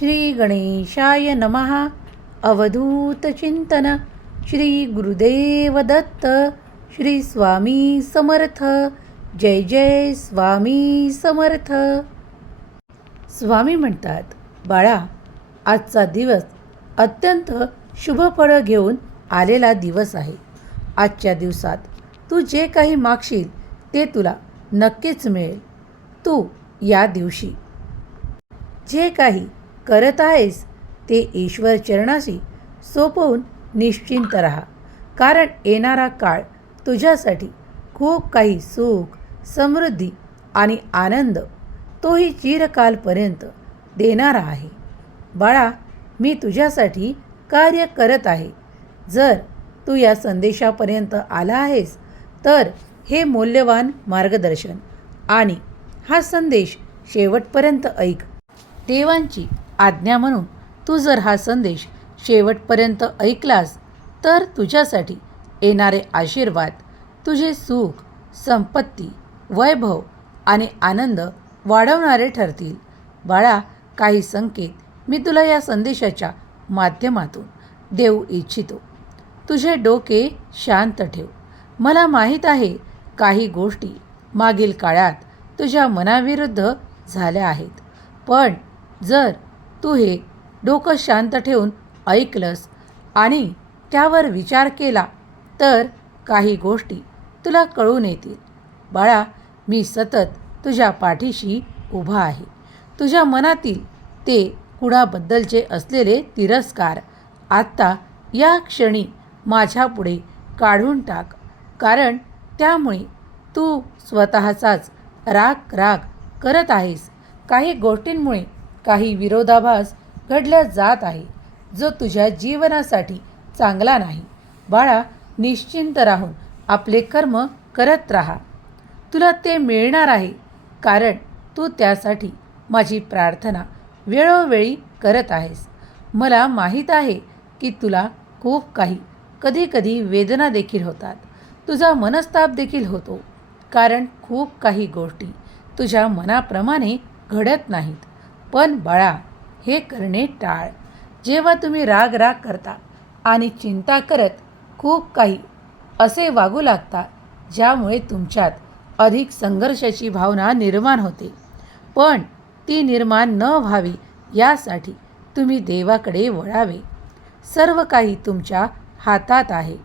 श्री गणेशाय नमः अवधूतचिंतन श्री गुरुदेव दत्त। श्री स्वामी समर्थ। जय जय स्वामी समर्थ। स्वामी म्हणतात बाळा आजचा दिवस अत्यंत शुभफळं घेऊन आलेला दिवस आहे. आजच्या दिवसात तू जे काही मागशील ते तुला नक्कीच मिळेल. तू या दिवशी जे काही करत आहेस ते ईश्वर चरणाशी सोपवून निश्चिंत राहा. कारण येणारा काळ तुझ्यासाठी खूप काही सुख समृद्धी आणि आनंद तोही चिरकालपर्यंत देणारा आहे. बाळा मी तुझ्यासाठी कार्य करत आहे. जर तू या संदेशापर्यंत आला आहेस तर हे मौल्यवान मार्गदर्शन आणि हा संदेश शेवटपर्यंत ऐक. देवांची आज्ञा म्हणून तू जर हा संदेश शेवटपर्यंत ऐकलास तर तुझ्यासाठी येणारे आशीर्वाद तुझे सुख संपत्ती वैभव आणि आनंद वाढवणारे ठरतील. बाळा काही संकेत मी तुला या संदेशाच्या माध्यमातून देऊ इच्छितो. तुझे डोके शांत ठेव. मला माहीत आहे काही गोष्टी मागील काळात तुझ्या मनाविरुद्ध झाल्या आहेत. पण जर तू हे डोकं शांत ठेवून ऐकलंस आणि त्यावर विचार केला तर काही गोष्टी तुला कळून येतील. बाळा मी सतत तुझ्या पाठीशी उभा आहे. तुझ्या मनातील ते कुणाबद्दलचे असलेले तिरस्कार आत्ता या क्षणी माझ्यापुढे काढून टाक कारण त्यामुळे तू स्वतःचाच राग राग करत आहेस. काही गोष्टींमुळे काही विरोधाभास घडल्या जात आहे जो तुझ्या जीवनासाठी चांगला नाही. बाळा निश्चिंत राहून आपले कर्म करत राहा. तुला ते मिळणार आहे कारण तू त्यासाठी माझी प्रार्थना वेळोवेळी करत आहेस. मला माहीत आहे की तुला खूप काही कधीकधी वेदना देखील होतात. तुझा मनस्ताप देखील होतो कारण खूप काही गोष्टी तुझ्या मनाप्रमाणे घडत नाहीत. पण बाळा हे करणे टाळ. जेव्हा तुम्ही राग राग करता आणि चिंता करत खूप काही असे वागू लागता ज्यामुळे तुमच्यात अधिक संघर्षाची भावना निर्माण होते. पण ती निर्माण न व्हावी यासाठी तुम्ही देवाकडे वळावे. सर्व काही तुमच्या हातात आहे.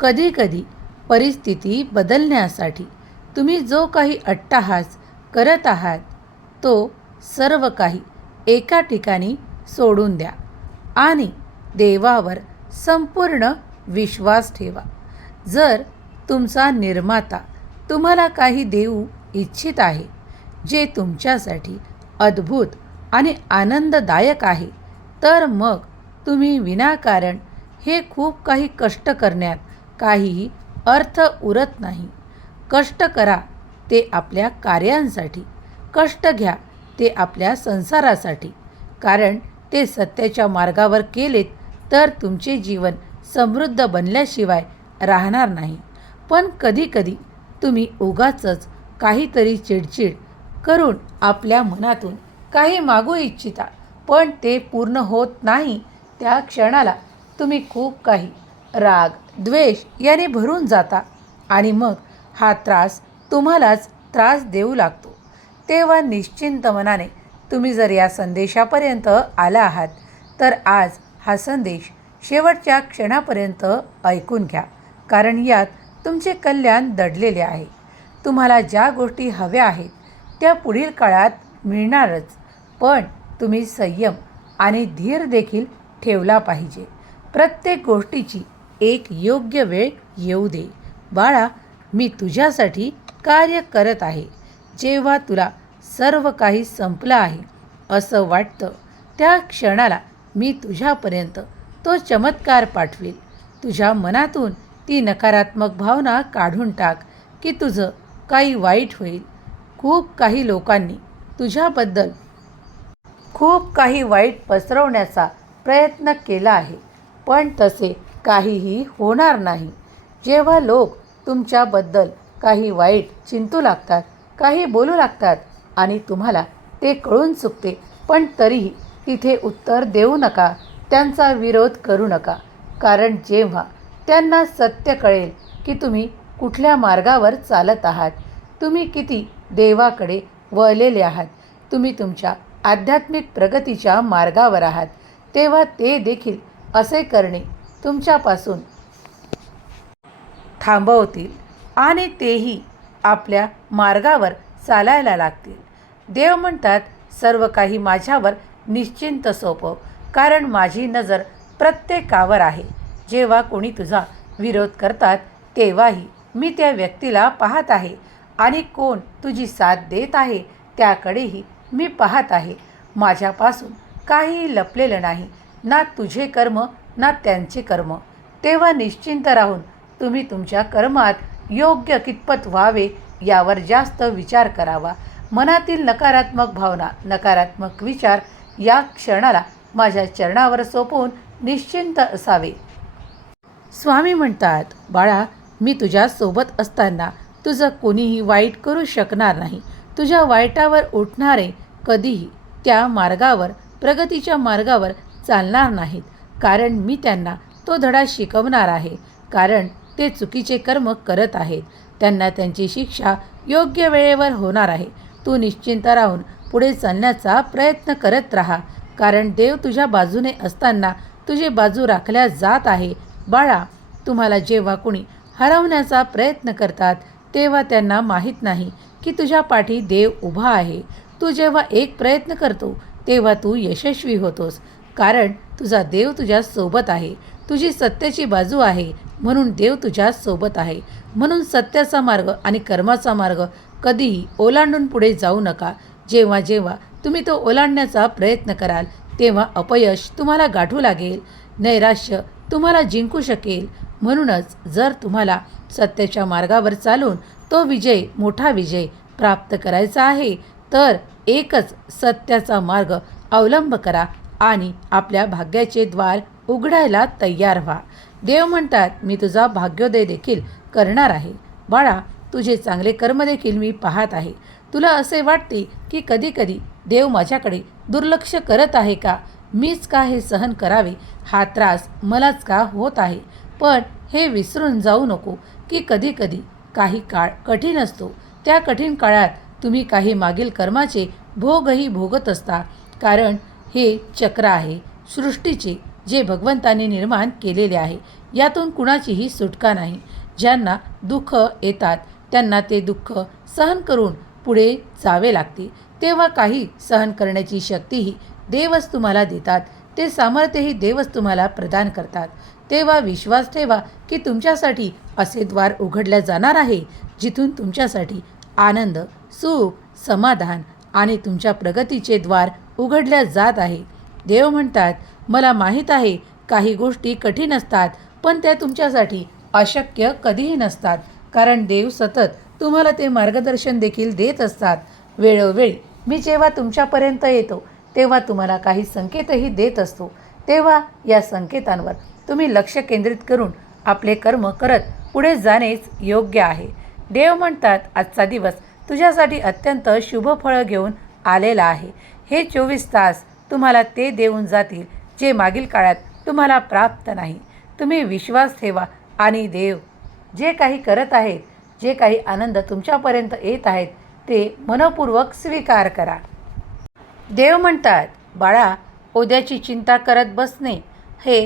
कधीकधी परिस्थिती बदलण्यासाठी तुम्ही जो काही अट्टाहास करत आहात तो सर्व काही एका ठिकाणी सोडून द्या आणि देवावर संपूर्ण विश्वास ठेवा. जर तुमचा निर्माता तुम्हाला काही देऊ इच्छित आहे जे तुमच्यासाठी अद्भुत आणि आनंददायक आहे तर मग तुम्ही विनाकारण हे खूप काही कष्ट करण्यात काहीही अर्थ उरत नाही. कष्ट करा ते आपल्या कार्यांसाठी. कष्ट घ्या ते आपल्या संसारासाठी. कारण ते सत्याच्या मार्गावर केलेत तर तुमचे जीवन समृद्ध बनल्याशिवाय राहणार नाही. पण कधीकधी तुम्ही उगाचच काहीतरी चिडचिड करून आपल्या मनातून काही मागू इच्छिता पण ते पूर्ण होत नाही. त्या क्षणाला तुम्ही खूप काही राग द्वेष याने भरून जाता आणि मग हा त्रास तुम्हालाच त्रास देऊ लागतो. तेव्हा निश्चिंत मनाने तुम्ही जर या संदेशापर्यंत आला आहात तर आज हा संदेश शेवटच्या क्षणापर्यंत ऐकून घ्या कारण यात तुमचे कल्याण दडलेले आहे. तुम्हाला ज्या गोष्टी हव्या आहेत त्या पुढील काळात मिळणारच पण तुम्ही संयम आणि धीर देखील ठेवला पाहिजे. प्रत्येक गोष्टीची एक योग्य वेळ येऊ दे. बाळा मी तुझ्यासाठी कार्य करत आहे. जेव्हा तुला सर्व काही संपलं आहे असं वाटतं त्या क्षणाला मी तुझ्यापर्यंत तो चमत्कार पाठवेल. तुझ्या मनातून ती नकारात्मक भावना काढून टाक की तुझं काही वाईट होईल. खूप काही लोकांनी तुझ्याबद्दल खूप काही वाईट पसरवण्याचा प्रयत्न केला आहे पण तसे काहीही होणार नाही. जेव्हा लोक तुमच्याबद्दल काही वाईट चिंतू लागतात काही बोलू लागतात आणि तुम्हाला ते कळून चुकते. पण तरीही तिथे उत्तर देऊ नका. त्यांचा विरोध करू नका. कारण जेव्हा त्यांना सत्य कळेल की तुम्ही कुठल्या मार्गावर चालत आहात तुम्ही किती देवाकडे वळलेले आहात तुम्ही तुमच्या आध्यात्मिक प्रगतीच्या मार्गावर आहात तेव्हा ते देखील असे करणे तुमच्यापासून थांबवतील आणि तेही आपल्या मार्गावर चालायला लागतील. देव म्हणतात सर्व काही माझ्यावर निश्चिंत सोपव कारण माझी नजर प्रत्येकावर आहे. जेव्हा कोणी तुझा विरोध करतात तेव्हाही मी त्या व्यक्तीला पाहत आहे आणि कोण तुझी साथ देत आहे त्याकडेही मी पाहत आहे. माझ्यापासून काहीही लपलेलं नाही ना तुझे कर्म ना त्यांचे कर्म. तेव्हा निश्चिंत राहून तुम्ही तुमच्या कर्मात योग्य कितपत व्हावे यावर जास्त विचार करावा. मनातील नकारात्मक भावना नकारात्मक विचार या क्षणाला माझ्या चरणावर सोपवून निश्चिंत असावे. स्वामी म्हणतात बाळा मी तुझ्या सोबत असताना तुझं कोणीही वाईट करू शकणार नाही. तुझ्या वाईटावर उठणारे कधीही त्या मार्गावर प्रगतीच्या मार्गावर चालणार नाहीत. कारण मी त्यांना तो धडा शिकवणार आहे. कारण ते चुकीचे कर्म करत आहेत. त्यांना त्यांची शिक्षा योग्य वेळेवर होणार आहे. तू निश्चिंत राहून पुढे चालण्याचा प्रयत्न करत राहा. कारण देव तुझ्या बाजूने असताना तुझी बाजू राखल्या जात आहे. बाळा तुम्हाला जेव्हा कुणी हरवण्याचा प्रयत्न करतात तेव्हा त्यांना माहीत नाही की तुझ्या पाठी देव उभा आहे. तू जेव्हा एक प्रयत्न करतो तेव्हा तू यशस्वी होतोस. कारण तुझा देव तुझ्या सोबत आहे. तुझी सत्याची बाजू आहे म्हणून देव तुझ्या सोबत आहे. म्हणून सत्याचा मार्ग आणि कर्माचा मार्ग कधीही ओलांडून पुढे जाऊ नका. जेव्हा जेव्हा तुम्ही तो ओलांडण्याचा प्रयत्न कराल तेव्हा अपयश तुम्हाला गाठू लागेल. नैराश्य तुम्हाला जिंकू शकेल. म्हणूनच जर तुम्हाला सत्याच्या मार्गावर चालून तो विजय मोठा विजय प्राप्त करायचा आहे तर एकच सत्याचा मार्ग अवलंब करा आणि आपल्या भाग्याचे द्वार उघडायला तयार व्हा. देव म्हणतात मी तुझा भाग्योदय देखील करणार आहे. बाळा तुझे चांगले कर्म देखील मी पाहत आहे. तुला असे वाटते की कधीकधी देव माझ्याकडे दुर्लक्ष करत आहे का? मीच का हे सहन करावे? हा त्रास मलाच का होत आहे? पण हे विसरून जाऊ नको की कधीकधी काही काळ कठीण असतो. त्या कठीण काळात तुम्ही काही मागील कर्माचे भोगही भोगत असता. कारण हे चक्र आहे सृष्टीचे जे भगवंताने निर्माण केलेले आहे. यातून कुणाचीही सुटका नाही. ज्यांना दुःख येतात त्यांना ते दुःख सहन करून पुढे जावे लागते. तेव्हा काही सहन करण्याची शक्तीही देवच तुम्हाला देतात. ते सामर्थ्यही देवच तुम्हाला प्रदान करतात. तेव्हा विश्वास ठेवा की तुमच्यासाठी असे द्वार उघडल्या जाणार आहे जिथून तुमच्यासाठी आनंद सुख समाधान आणि तुमच्या प्रगतीचे द्वार उघडल्या जात आहे. देव म्हणतात मला माहीत आहे काही गोष्टी कठीण असतात पण त्या तुमच्यासाठी अशक्य कधीही नसतात. कारण देव सतत तुम्हाला ते मार्गदर्शन देखील देत असतात. वेळोवेळी मी जेव्हा तुमच्यापर्यंत येतो तेव्हा तुम्हाला काही संकेतही देत असतो. तेव्हा या संकेतांवर तुम्ही लक्ष केंद्रित करून आपले कर्म करत पुढे जाणेच योग्य आहे. देव म्हणतात आजचा दिवस तुझ्यासाठी अत्यंत शुभ फळं घेऊन आलेला आहे. हे चोवीस तास तुम्हाला ते देऊन जातील. जे मागील काळात तुम्हाला प्राप्त नाही तुम्ही विश्वास ठेवा आणि देव जे काही करत आहेत जे काही आनंद तुमच्यापर्यंत येत आहेत ते मनपूर्वक स्वीकार करा. देव म्हणतात बाळा उद्याची चिंता करत बसणे हे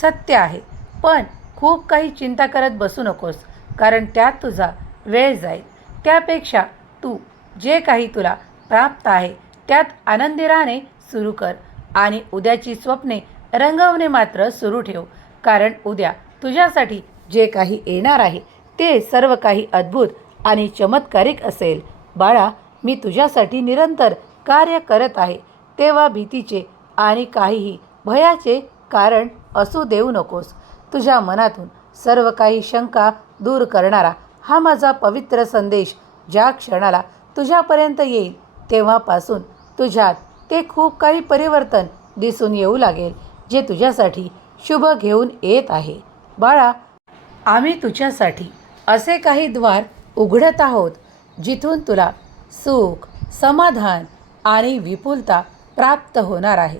सत्य आहे पण खूप काही चिंता करत बसू नकोस कारण त्यात तुझा वेळ जाईल. त्यापेक्षा तू जे काही तुला प्राप्त आहे त्यात आनंदी राहणे सुरू कर आणि उद्याची स्वप्ने रंगवणे मात्र सुरू ठेव. कारण उद्या तुझ्यासाठी जे काही येणार आहे ते सर्व काही अद्भुत आणि चमत्कारिक असेल. बाळा मी तुझ्यासाठी निरंतर कार्य करत आहे. तेव्हा भीतीचे आणि काहीही भयाचे कारण असू देऊ नकोस. तुझ्या मनातून सर्व काही शंका दूर करणारा हा माझा पवित्र संदेश ज्या क्षणाला तुझ्यापर्यंत येईल तेव्हापासून तुझ्यात ते खूप काही परिवर्तन दिसून येऊ लागेल जे तुझ्यासाठी शुभ घेऊन येत आहे. बाळा आम्ही तुझ्यासाठी असे काही द्वार उघडत आहोत जिथून तुला सुख समाधान आणि विपुलता प्राप्त होणार आहे.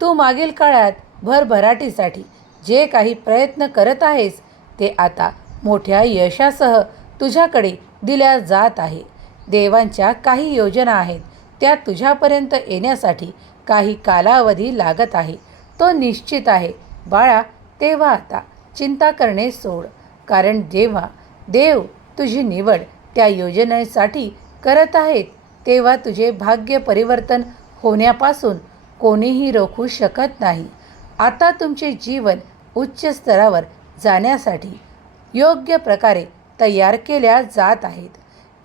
तू मागील काळात भरभराटीसाठी जे काही प्रयत्न करत आहेस ते आता मोठ्या यशासह तुझ्याकडे दिल्या जात आहे. देवांच्या काही योजना आहेत त्या तुझ्यापर्यंत येण्यासाठी काही कालावधी लागत आहे. तो निश्चित आहे. बाळा तेव्हा आता. चिंता करणे सोड. कारण जेव्हा देव तुझी निवड त्या योजनेसाठी करत आहेत तेव्हा तुझे भाग्य परिवर्तन होण्यापासून कोणीही रोखू शकत नाही. आता तुमचे जीवन उच्च स्तरावर जाण्यासाठी योग्य प्रकारे तयार केल्या जात आहेत.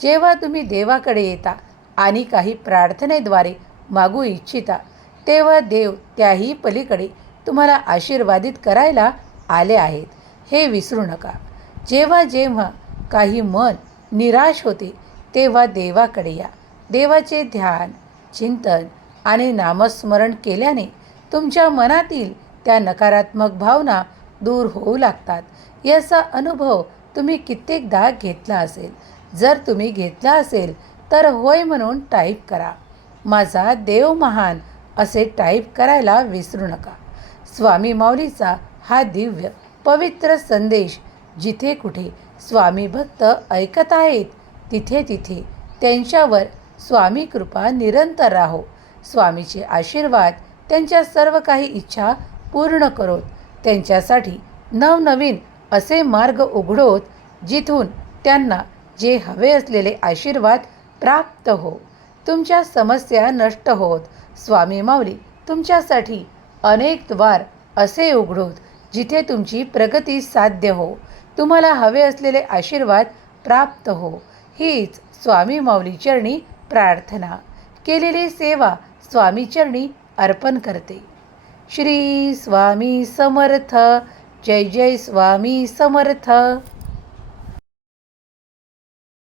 जेव्हा तुम्ही देवाकडे येता आणि काही प्रार्थनेद्वारे मागू इच्छिता. तेव्हा देव त्याही पलीकडे तुम्हाला आशीर्वादित करायला आले आहेत. हे विसरू नका. जेव्हा जेव्हा काही मन निराश होते तेव्हा देवाकडे या. देवाचे ध्यान चिंतन आणि नामस्मरण केल्याने तुमच्या मनातील त्या नकारात्मक भावना दूर होऊ लागतात. याचा अनुभव तुम्ही कित्येकदा घेतला असेल. जर तुम्ही घेतला असेल तर होय म्हणून टाईप करा. माझा देव महान असे टाईप करायला विसरू नका. स्वामी माऊलीचा हा दिव्य पवित्र संदेश जिथे कुठे स्वामी भक्त ऐकत आहेत तिथे तिथे त्यांच्यावर स्वामी कृपा निरंतर राहो. स्वामीचे आशीर्वाद त्यांच्या सर्व काही इच्छा पूर्ण करोत. त्यांच्यासाठी नवनवीन असे मार्ग उघडोत जिथून त्यांना जे हवे असलेले आशीर्वाद प्राप्त हो. तुमच्या समस्या नष्ट होत. स्वामी माऊली तुमच्यासाठी अनेक द्वार असे उघडोत जिथे तुमची प्रगती साध्य हो. तुम्हाला हवे असलेले आशीर्वाद प्राप्त हो. हीच स्वामी माऊली चरणी प्रार्थना. केलेली सेवा स्वामी चरणी अर्पण करते. श्री स्वामी समर्थ. जय जय स्वामी समर्थ.